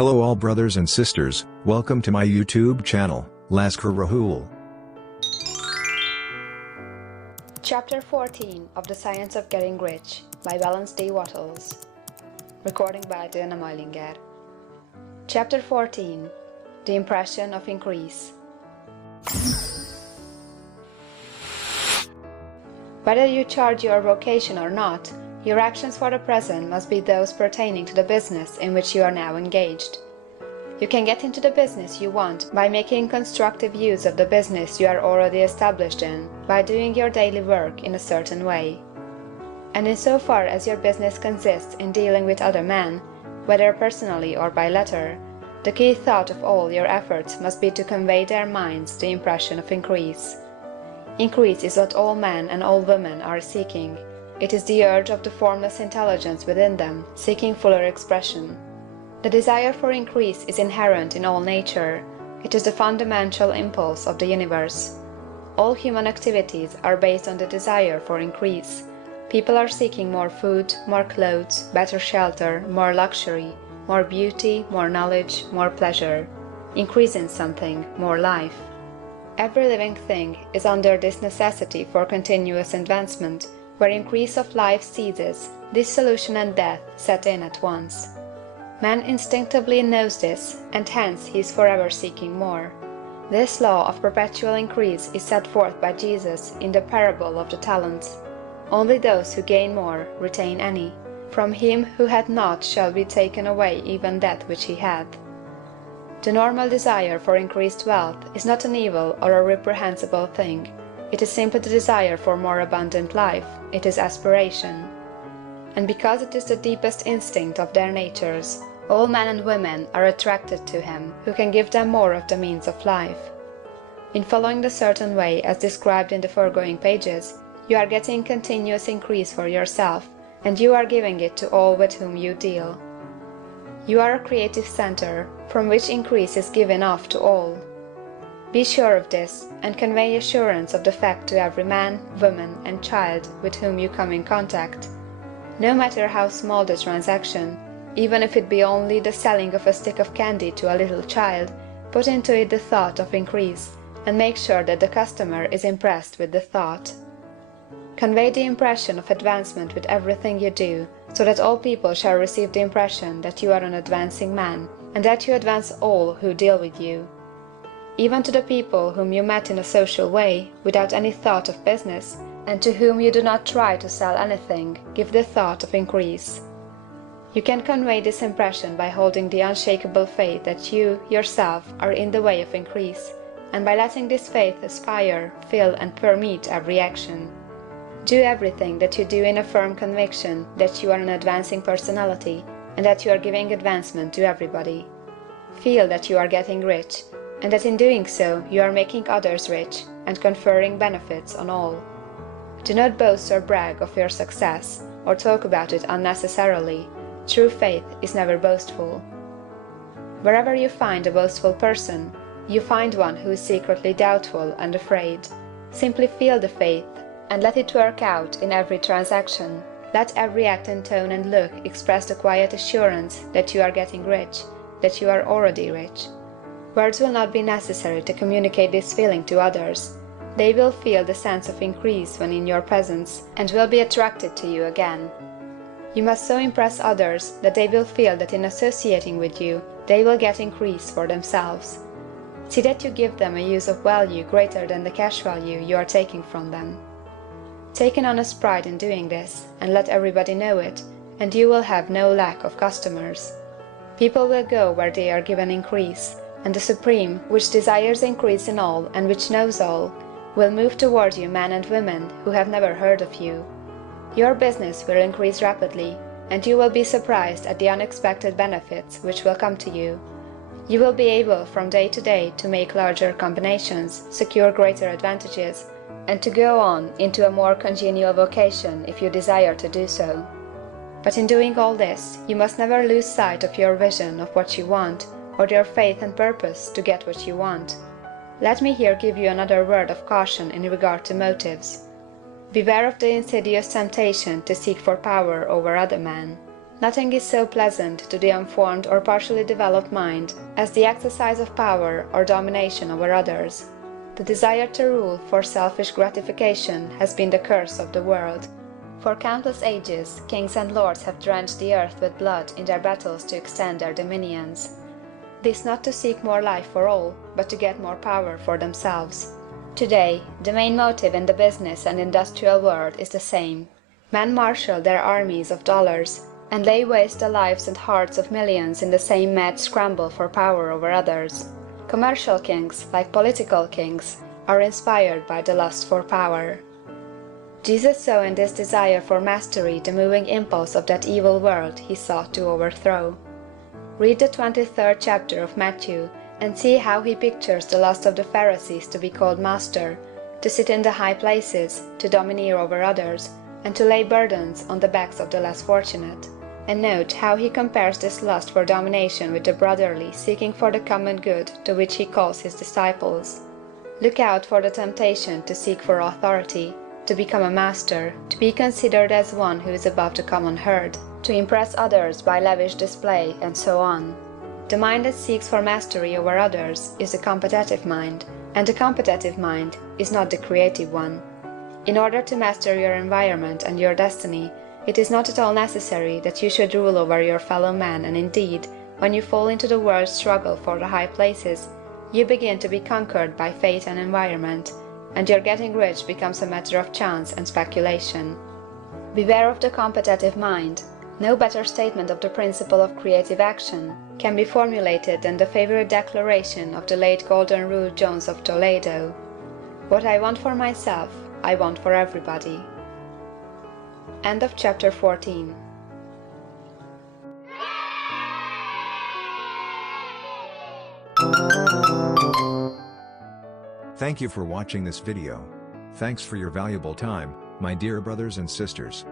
Hello all brothers and sisters, welcome to my YouTube channel, Lascar Raghul. Chapter 14 of The Science of Getting Rich by Wallace D. Wattles. Recording by Majlinger. Chapter 14 The Impression of Increase. Whether you charge your vocation or not, your actions for the present must be those pertaining to the business in which you are now engaged. You can get into the business you want by making constructive use of the business you are already established in, by doing your daily work in a certain way. And in so far as your business consists in dealing with other men, whether personally or by letter, the key thought of all your efforts must be to convey their minds the impression of increase. Increase is what all men and all women are seeking. It is the urge of the formless intelligence within them, seeking fuller expression. The desire for increase is inherent in all nature. It is the fundamental impulse of the universe. All human activities are based on the desire for increase. People are seeking more food, more clothes, better shelter, more luxury, more beauty, more knowledge, more pleasure. Increase in something, more life. Every living thing is under this necessity for continuous advancement. Where increase of life ceases, dissolution and death set in at once. Man instinctively knows this, and hence he is forever seeking more. This law of perpetual increase is set forth by Jesus in the parable of the talents. Only those who gain more retain any. From him who had not shall be taken away even that which he had. The normal desire for increased wealth is not an evil or a reprehensible thing. It is simply the desire for more abundant life, it is aspiration. And because it is the deepest instinct of their natures, all men and women are attracted to him who can give them more of the means of life. In following the certain way as described in the foregoing pages, you are getting continuous increase for yourself, and you are giving it to all with whom you deal. You are a creative center, from which increase is given off to all. Be sure of this, and convey assurance of the fact to every man, woman, and child with whom you come in contact. No matter how small the transaction, even if it be only the selling of a stick of candy to a little child, put into it the thought of increase, and make sure that the customer is impressed with the thought. Convey the impression of advancement with everything you do, so that all people shall receive the impression that you are an advancing man, and that you advance all who deal with you. Even to the people whom you met in a social way, without any thought of business, and to whom you do not try to sell anything, give the thought of increase. You can convey this impression by holding the unshakable faith that you, yourself, are in the way of increase, and by letting this faith aspire, fill, and permeate every action. Do everything that you do in a firm conviction that you are an advancing personality, and that you are giving advancement to everybody. Feel that you are getting rich, and that in doing so you are making others rich, and conferring benefits on all. Do not boast or brag of your success, or talk about it unnecessarily. True faith is never boastful. Wherever you find a boastful person, you find one who is secretly doubtful and afraid. Simply feel the faith, and let it work out in every transaction. Let every act and tone and look express the quiet assurance that you are getting rich, that you are already rich. Words will not be necessary to communicate this feeling to others. They will feel the sense of increase when in your presence, and will be attracted to you again. You must so impress others that they will feel that in associating with you, they will get increase for themselves. See that you give them a use of value greater than the cash value you are taking from them. Take an honest pride in doing this, and let everybody know it, and you will have no lack of customers. People will go where they are given increase, and the Supreme, which desires increase in all and which knows all, will move toward you men and women who have never heard of you. Your business will increase rapidly, and you will be surprised at the unexpected benefits which will come to you. You will be able from day to day to make larger combinations, secure greater advantages, and to go on into a more congenial vocation if you desire to do so. But in doing all this, you must never lose sight of your vision of what you want, or your faith and purpose to get what you want. Let me here give you another word of caution in regard to motives. Beware of the insidious temptation to seek for power over other men. Nothing is so pleasant to the unformed or partially developed mind as the exercise of power or domination over others. The desire to rule for selfish gratification has been the curse of the world. For countless ages, kings and lords have drenched the earth with blood in their battles to extend their dominions. This not to seek more life for all, but to get more power for themselves. Today, the main motive in the business and industrial world is the same. Men marshal their armies of dollars, and lay waste the lives and hearts of millions in the same mad scramble for power over others. Commercial kings, like political kings, are inspired by the lust for power. Jesus saw in this desire for mastery the moving impulse of that evil world he sought to overthrow. Read the 23rd chapter of Matthew and see how he pictures the lust of the Pharisees to be called master, to sit in the high places, to domineer over others, and to lay burdens on the backs of the less fortunate. And note how he compares this lust for domination with the brotherly seeking for the common good to which he calls his disciples. Look out for the temptation to seek for authority, to become a master, to be considered as one who is above the common herd, to impress others by lavish display, and so on. The mind that seeks for mastery over others is the competitive mind, and the competitive mind is not the creative one. In order to master your environment and your destiny, it is not at all necessary that you should rule over your fellow men, and indeed, when you fall into the world's struggle for the high places, you begin to be conquered by fate and environment, and your getting rich becomes a matter of chance and speculation. Beware of the competitive mind. No better statement of the principle of creative action can be formulated than the favorite declaration of the late Golden Rule Jones of Toledo: "What I want for myself, I want for everybody." End of chapter 14. Thank you for watching this video. Thanks for your valuable time, my dear brothers and sisters.